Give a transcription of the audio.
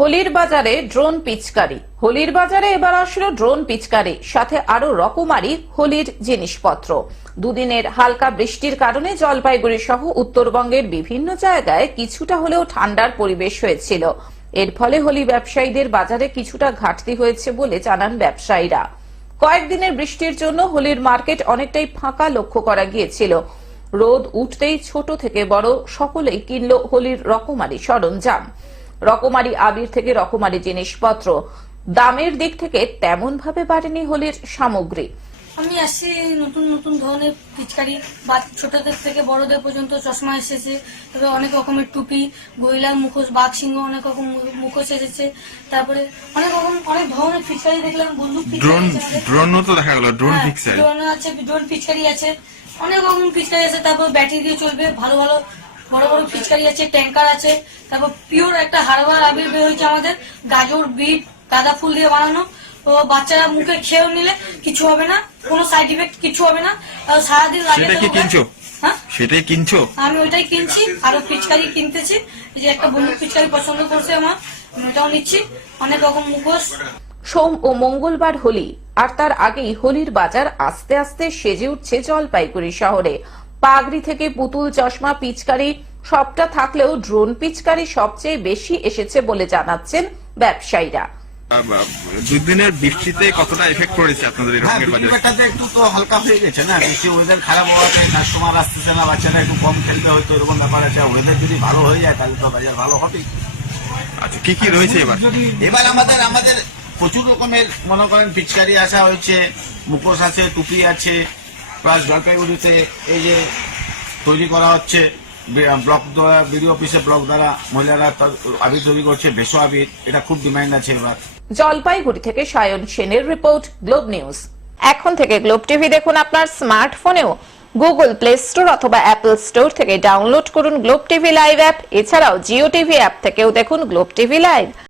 হোলির বাজারে ড্রোন পিচকারি। হোলির বাজারে এবার আসলো ড্রোন পিচকারি, সাথে আরও রকমারি হোলির জিনিসপত্র। দুদিনের হালকা বৃষ্টির কারণে জলপাইগুড়ি সহ উত্তরবঙ্গের বিভিন্ন জায়গায় কিছুটা হলেও ঠান্ডার পরিবেশ হয়েছিল। এর ফলে হোলি ব্যবসায়ীদের বাজারে কিছুটা ঘাটতি হয়েছে বলে জানান ব্যবসায়ীরা। কয়েকদিনের বৃষ্টির জন্য হোলির মার্কেট অনেকটাই ফাঁকা লক্ষ্য করা গিয়েছিল। রোদ উঠতেই ছোট থেকে বড় সকলেই কিনল হোলির রকমারি সরঞ্জাম। রকমারি আবির থেকে রকমারি জিনিসপত্র। দামের দিক থেকে তেমন ভাবে বাড়েনি হোলির সামগ্রী। আমি আসছি নতুন নতুন ধরনের পিচকারি বা ছোটদের থেকে বড়দের পর্যন্ত চশমা এসেছে। তারপরে অনেক রকমের টুপি গইলার মুখোশ বাঘ সিংহ অনেক রকম মুখোশ এসেছে। তারপরে অনেক রকম অনেক ধরনের পিচকারি দেখলাম বন্দুক ড্রোন ড্রোনও তো দেখা গেল ড্রোন হ্যাঁ, পিক্সেল ড্রোন আছে ড্রোন পিচকারি আছে। অনেক রকম পিচকারি আছে তারপর ব্যাটারি দিয়ে চলবে ভালো ভালো বড় বড় পিচকারি আছে ট্যাঙ্কার আছে তারপর পিওর একটা হারবার আবির বের হয়েছে আমাদের গাজর বিট গাঁদা ফুল দিয়ে বানানো। তো বাচ্চারা মুখে খেয়েও নিলে কিছু হবে না কোনো সাইড ইফেক্ট কিছু হবে না। সারাদিন সেটা কি কিনছো? হ্যাঁ? সেটাই কিনছো? আমি ওইটাই কিনছি আরও পিচকারি কিনতেছি। এই যে একটা বন্ধু পিচকারি পছন্দ করছে আমার আমি ওটাও নিচ্ছি। অনেক রকম মুখোশ। সোম ও মঙ্গলবার হোলি আর তার আগেই হোলির বাজার আস্তে আস্তে সেজে উঠছে জলপাইগুড়ি শহরে। পাগড়ি থেকে পুতুল চশমা পিচকারি সবটা থাকলেও ড্রোন পিচকারি সবচেয়ে বেশি এসেছে বলে জানাচ্ছেন ব্যবসায়ীরা। দুদিনের বৃষ্টিতে কতটা এফেক্ট পড়েছে আপনাদের এই হ্যাঁ বাজারে একটু তো হালকা হয়ে গেছে না? বেশি ওয়েদার খারাপ হওয়াতে কাস্টমার আসতেছে না বাচ্চারা একটু কম খেলবে হয়তো এরকম ব্যাপার আছে। ওয়েদার যদি ভালো হয়ে যায় তাহলে তো বাজার ভালো হবে আচ্ছা কি কি রয়েছে এবার? এবার আমাদের আমাদের প্রচুর রকমের মনে করেন পিচকারি আসা হয়েছে মুখোশ আছে টুপি আছে প্লাস জলপাইগুড়িতে এই যে তৈরি করা হচ্ছে ব্লক দ্বারা, বিডিও অফিসে ব্লক দ্বারা মহিলারা আবির তৈরি করছে বেসো আবির, এটা খুব ডিমান্ড আছে এবার। জলপাইগুড়ি থেকে সায়ন সেনের রিপোর্ট গ্লোব নিউজ এখন থেকে গ্লোব টিভি দেখুন আপনার স্মার্টফোনেও গুগল প্লে স্টোর অথবা অ্যাপল স্টোর থেকে ডাউনলোড করুন গ্লোব টিভি লাইভ অ্যাপ এছাড়াও জিও টিভি অ্যাপ থেকেও দেখুন গ্লোব টিভি লাইভ